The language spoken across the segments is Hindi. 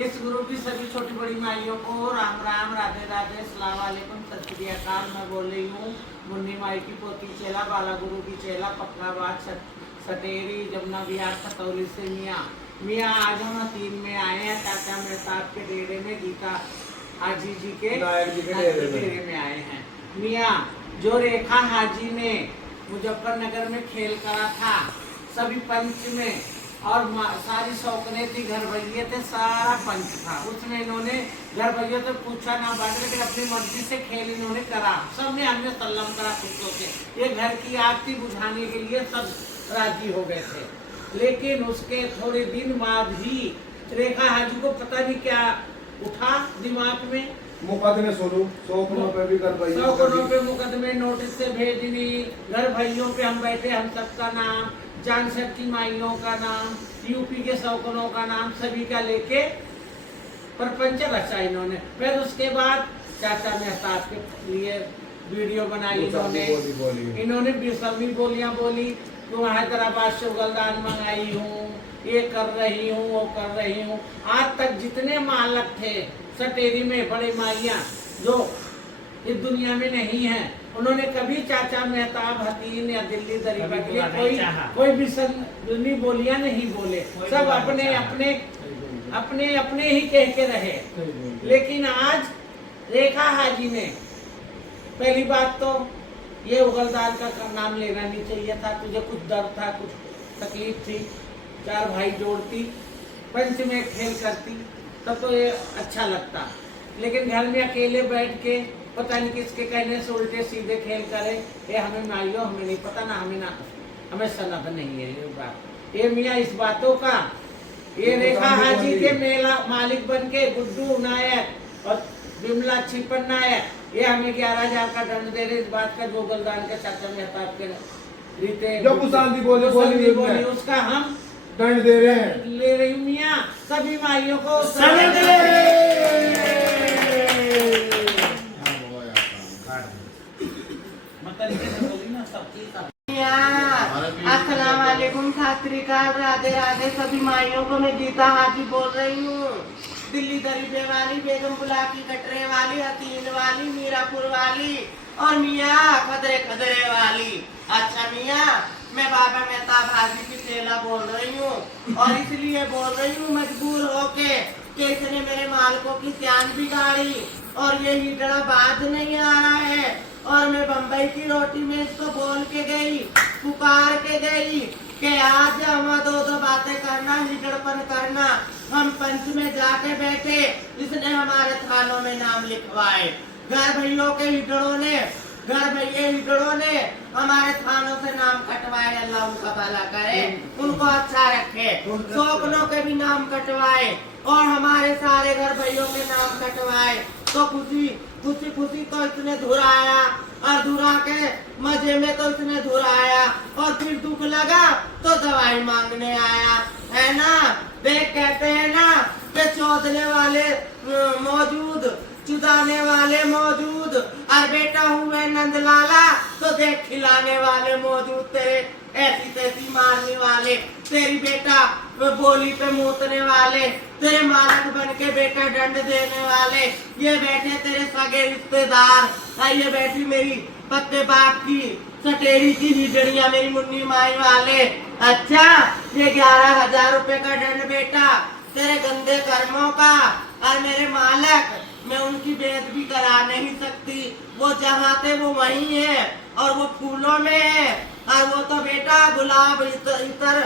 इस गुरु की सभी छोटी बड़ी माइयों को राम राम, राधे राधे, अस्सलाम वालेकुम, सत श्री अकाल। मैं बोल रही हूँ मुन्नी माई की पोती चेला, बाला गुरु की चेला, पकड़ाबाद सटेरी, जमुना बिहार, खतौली से। मियाँ आज हम 3 में आए हैं चाचा मेहताब के डेरे में, गीता हाजी जी के डेरे में आए हैं। मियाँ जो रेखा हाजी ने मुजफ्फरनगर में खेल करा था, सभी पंच में और सारी शौकने थी, घर भैये थे, सारा पंच था उसमें। इन्होंने घर भैया तो पूछा ना बात, लेकिन अपनी मर्जी से खेल इन्होंने करा, सबने हमने सल्लम करा खुशियों से। ये घर की आग थी बुझाने के लिए सब राजी हो गए थे। लेकिन उसके थोड़े दिन बाद ही रेखा हाजी को पता नहीं क्या उठा दिमाग में, मुकदमे शुरू 100 करोड़ पे भी कर भाई, 100 करोड़ पे मुकदमे नोटिस से भेजनी, घर भाइयों पे हम बैठे, हम सबका नाम, जान की माइयों का नाम, यूपी के शौकनों का नाम, सभी का लेके परपंच रचा इन्होंने। फिर उसके बाद चाचा मेहताब के लिए वीडियो बनाई इन्होंने बेसब्री बोलियां बोली, तो हैदराबाद से उगलदान मंगाई हूँ, ये कर रही हूँ, वो कर रही हूँ। आज तक जितने मालक थे सटेरी में, बड़े माइया जो इस दुनिया में नहीं है, उन्होंने कभी चाचा मेहताब हतीन या दिल्ली दरीबा के लिए कोई भी संगनी बोलियां नहीं बोले। सब अपने अपने ही कह के रहे। लेकिन आज रेखा हाजी ने, पहली बात तो ये उगलदार का नाम लेना नहीं चाहिए था, तुझे कुछ दर्द था, कुछ तकलीफ थी, 4 भाई जोड़ती, पंच में खेल करती, तब तो ये अच्छा लगता। लेकिन घर में अकेले बैठ के पता नहीं किसके कहने से उल्टे सीधे खेल करे, ये हमें माइयो हमें नहीं पता, ना हमें सनद नहीं है ये बात। ये मियाँ इस बातों का, ये रेखा हाजी के मेला मालिक बन के गुड्डू नायक और बिमला छिपन नायक, ये हमें 11,000 का दंड दे रहे इस बात का, जो गलदान के चाचा मेहताब के रीते बोली उसका हम दंड दे रहे हैं, ले रही हूँ। मियाँ सभी माइयों को अस्सलाम वालेकुम, सत श्री अकाल, राधे राधे सभी माइयों को। मैं गीता हाजी बोल रही हूँ, दिल्ली दरीबे वाली, बेगम बुलाकी कटरे वाली, हतीन वाली, मीरापुर वाली और मियाँ खदरे खदरे वाली। अच्छा मियाँ, मैं बाबा मेहताब हाजी की चेला बोल रही हूँ, और इसलिए बोल रही हूँ मजबूर होके कि इसने मेरे मालकों की जान बिगाड़ी और ये हिजड़ा बाज नहीं आ रहा है। और मैं बम्बई की रोटी में इसको बोल के गई, पुकार के गई कि आज हम 2 बातें करना, हिजड़पन करना। हम पंच में जाके बैठे, इसने हमारे थानों में नाम लिखवाए। घर भैयों के हिजड़ों ने हमारे थानों से नाम कटवाए। अल्लाह उनका भला करे, उनको अच्छा रखे। शौकनों के भी नाम कटवाए और हमारे सारे घर भैयों के नाम कटवाए। तो खुशी तो इसने धुराया, और धुरा के मजे में तो इसने धुराया, और फिर दुख लगा तो दवाई मांगने आया, है ना। देख कहते हैं ना कि चौधने वाले मौजूद, चुदाने वाले मौजूद, और बेटा हुए नंदलाला तो देख खिलाने वाले मौजूद। तेरे ऐसी तैसी मारने वाले, तेरी बेटा बोली पे मूतने वाले, तेरे मालक बन के बेटा दंड देने वाले, ये बैठे तेरे सगे रिश्तेदार। ये बैठी मेरी पत्ते बाग की सटेरी की हिजड़िया, मेरी मुन्नी माई वाले। अच्छा, ये 11,000 रुपए का दंड बेटा तेरे गंदे कर्मों का। और मेरे मालक, मैं उनकी बेइज्जती करा नहीं सकती, वो जहाँ थे वो वहीं है, और वो फूलों में है, और वो तो बेटा गुलाब इतर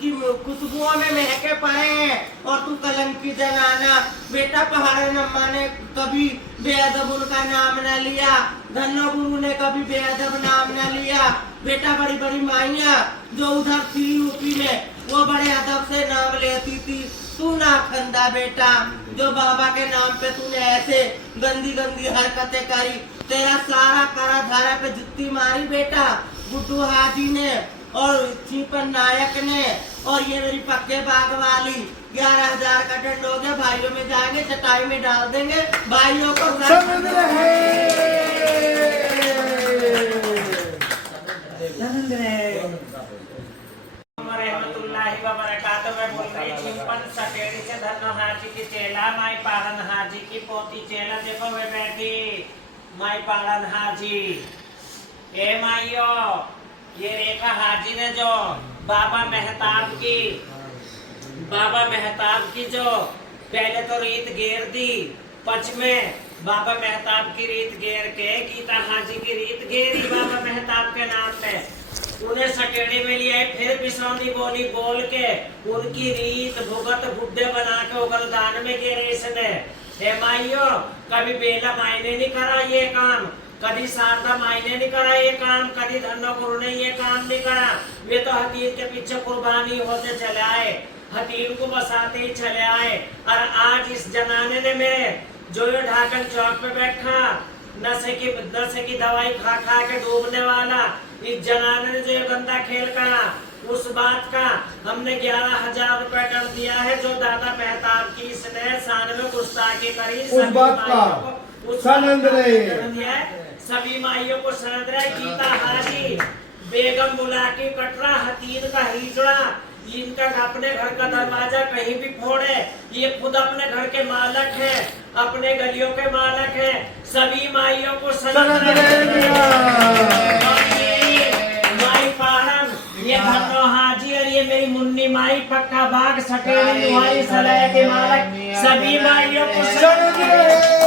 की खुशबुओं में महके पड़े हैं, और तू कलंकी जलाना। बेटा पहाड़ नम्मा ने कभी बेअदब उनका नाम न लिया, धन्नो गुरु ने कभी बेअदब नाम न लिया। बेटा बड़ी बड़ी माइया जो उधर थी यूपी में, वो बड़े अदब से नाम लेती थी। तू ना खंदा बेटा, जो बाबा के नाम पे तूने ऐसे गंदी गंदी हरकतें करी, तेरा सारा करा धारा पे जुत्ती मारी बेटा गुड्डू हाजी ने और छिपन नायक ने, और ये मेरी पक्के बाग वाली। 11,000 का दंड हो गया, भाइयों में जाएंगे, चटाई में डाल देंगे, भाइयों को वरहमतुल्लाहि वबरकातुहू। मैं बोल रही चिंपन सटेड़ी से धन्नो हाजी की चेला माई पाड़न हाजी की पोती चेला। देखो वे बैठी माई पाड़न हाजी। ए माइयो, ये रेखा हाजी ने जो बाबा मेहताब की जो पहले तो रीत घेर दी, पच में बाबा मेहताब की रीत घेर के गीता हाजी की रीत घेरी बाबा मेहताब के नाम पे। उन्हें सटेड़े में लिया, फिर बिसौनी बोली बोल के उनकी रीत भुगत बुड्ढे बना के उगलदान में गिरे इसने। हे माइयो, कभी बेला मायने नहीं करा ये काम, कभी शारदा मायने नहीं करा ये काम, कभी धन्नो गुरु ने ये काम नहीं करा। वे तो हतीर के पीछे कुर्बानी होते चले आए, हतीर को बसाते ही चले आए। और आज इस जमाने ने मेरे जो ये ढाकन चौक पे बैठा नशे की दवाई खा खा के डूबने वाला, इस जनाने ने जो ये गंदा खेल करा, उस बात का हमने 11,000 रुपए कर दिया है। जो दादा मेहताब की इसने शान में गुस्ताखी करी, उस बात का सनंद सभी माइयों को सनंद रहे। गीता हाजी, बेगम बुलाकी कटरा, हतीन का हिजड़ा, इनका अपने घर का दरवाजा कहीं भी फोड़े, ये खुद अपने घर के मालक है, अपने गलियों के मालक है। सभी माइयों को सनंद रहे। माई पाड़न, ये धन्नो हाजी और ये मेरी मुन्नी माई पक्का बाग सटेड़ी लुहाई सलाह के मालक। सभी माइयों को सनंद रहे।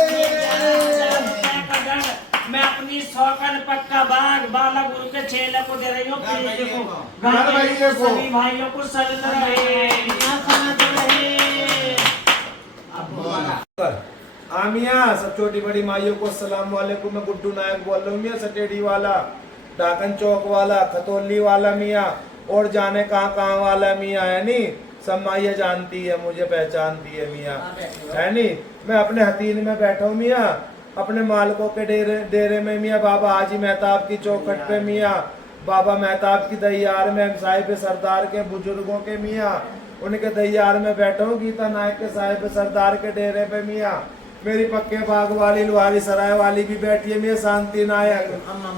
मैं अपनी सौकन पक्का बाग बाला गुरु के चेले को दे रही हूँ। सभी भाइयों को सनंद रहे। आमिया सब छोटी बड़ी माइयों को अस्सलाम वालेकुम। मैं गुड्डू नायक बोल रहा हूँ मियाँ, सटेड़ी वाला, ढाकन चौक वाला, खतौली वाला मियाँ, और जाने कहाँ वाला मियाँ है नी। सब माइया जानती है मुझे, पहचानती है मियाँ, है नी। मैं अपने हतीन में बैठा हूँ मियाँ, अपने मालकों के डेरे में मियाँ, बाबा हाजी मेहताब की चौखट पे मियाँ, बाबा मेहताब की दहियार में, साहिब सरदार के बुजुर्गों के मियाँ, उनके दहियार में बैठा हूँ। गीता नायक के साहिब सरदार के डेरे पे मियाँ। मेरी पक्के बाग वाली लुहारी सराय वाली भी बैठी है मियाँ, शांति नायक।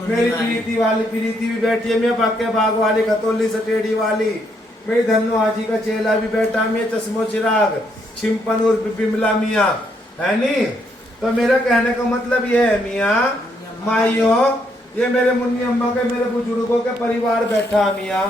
मेरी प्रीति भी बैठी है मियाँ, पक्के बाग वाली, खतौली सटेड़ी वाली। मेरी धन्नो हाजी का चेला भी बैठा मियाँ, चश्मो चिराग, छिम्पन और बिमला मियाँ, है नी। तो मेरा कहने का मतलब ये है मियाँ माइयो, ये मेरे मुन्नी अम्मा के, मेरे बुजुर्गों के परिवार बैठा मियाँ।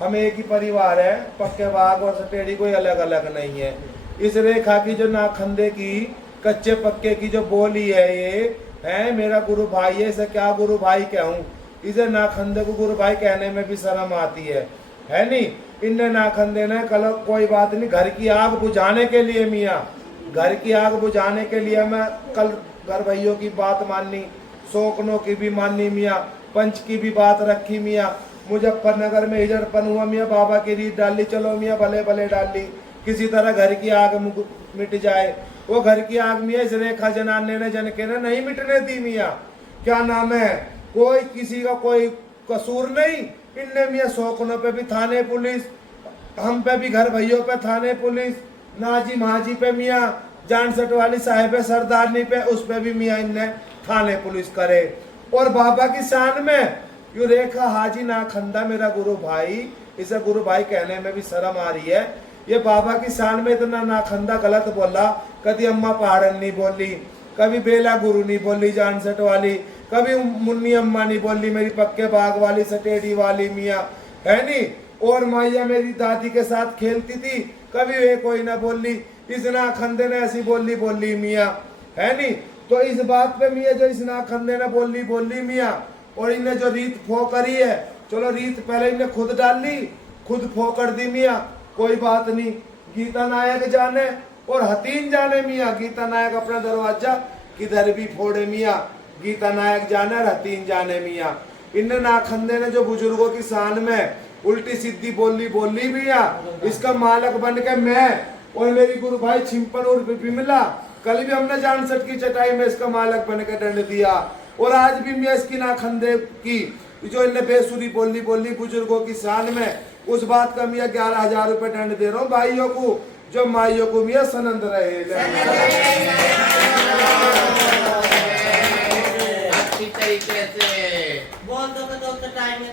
हम एक ही परिवार है, पक्के बाग और सटेड़ी कोई अलग अलग नहीं है। इस रेखा की जो नाखंदे की कच्चे पक्के की जो बोली है, ये है मेरा गुरु भाई है। इसे क्या गुरु भाई कहूँ, इसे नाखंदे को गुरु भाई कहने में भी शर्म आती है नी। इनने नाखंदे ने कल कोई बात नहीं, घर की आग बुझाने के लिए मियाँ, घर की आग बुझाने के लिए मैं कल घर भाइयों की बात माननी, शौकनों की भी माननी मियाँ, पंच की भी बात रखी मियाँ। मुजफ्फरनगर में हिजड़पन हुआ मियाँ, बाबा की रीत डाली, चलो मियाँ भले भले डाली, किसी तरह घर की आग मिट जाए। वो घर की आग मियाँ इस रेखा जनाने ने जनके ने नहीं मिटने दी मियाँ। क्या नाम है, कोई किसी का कोई कसूर नहीं। इनने मियाँ शौकनों पे भी थाने पुलिस, हम पे भी घर भाइयों पे थाने पुलिस, नाजी महाजी पे मियाँ, जानसठ वाली साहिब सरदारनी पे, उस पे भी मियाँ इनने थाने पुलिस करे। और बाबा की शान में यू रेखा हाजी नाखंदा मेरा गुरु भाई, इसे गुरु भाई कहने में भी शर्म आ रही है। ये बाबा की शान में इतना नाखंदा गलत बोला, कभी अम्मा पहाड़न नहीं बोली, कभी बेला गुरु नहीं बोली जानसठ वाली, कभी मुन्नी अम्मा नहीं बोली, मेरी पक्के बाग वाली सटेड़ी वाली मियाँ, है नी। और माइया मेरी दादी के साथ खेलती थी, कभी वे कोई ना बोली। इस नाखंदे ने ऐसी बोली मियाँ, है नी। तो इस बात पे मियाँ जो इस नाखंदे ने बोली मियाँ, और इन्हें जो रीत फो करी है, चलो रीत पहले इन्हें खुद डाल ली, खुद फो कर दी मियाँ, कोई बात नहीं। गीता नायक जाने और हतीन जाने मियाँ, गीता नायक अपना दरवाजा किधर भी फोड़े मियाँ, गीता नायक जाने और हतीन जाने मियाँ। इन नाखंदे ने जो बुजुर्गों की शान में उल्टी सीधी बोली मियाँ, इसका मालक बन के मैं और मेरी गुरु भाई छिम्पन और बिमला, कल भी हमने जानसठ की चटाई में इसका मालक बन के दंड दिया। और आज भी मियाँ इसकी नाखंदे की जो इनने बेसुरी बोली बुजुर्गों की शान में, उस बात का मियाँ 11,000 रुपए दंड दे रहा हूँ भाइयों को, जो माइयों को मियाँ सनंद रहे। अच्छी तरीके से बोल दो तो टाइम है,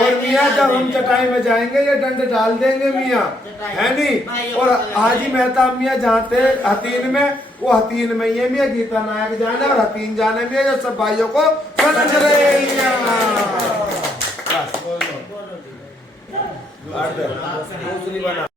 और मियाँ जब हम चटाई में जाएंगे ये डंड डाल देंगे मियाँ, है नहीं। और हाजी मेहताब मियाँ जहाँ थे हतीन में, वो हतीन में ये मियाँ गीता नायक जाने और हतीन जाने मियाँ, जो सब भाइयों को समझ रहे मियाँ।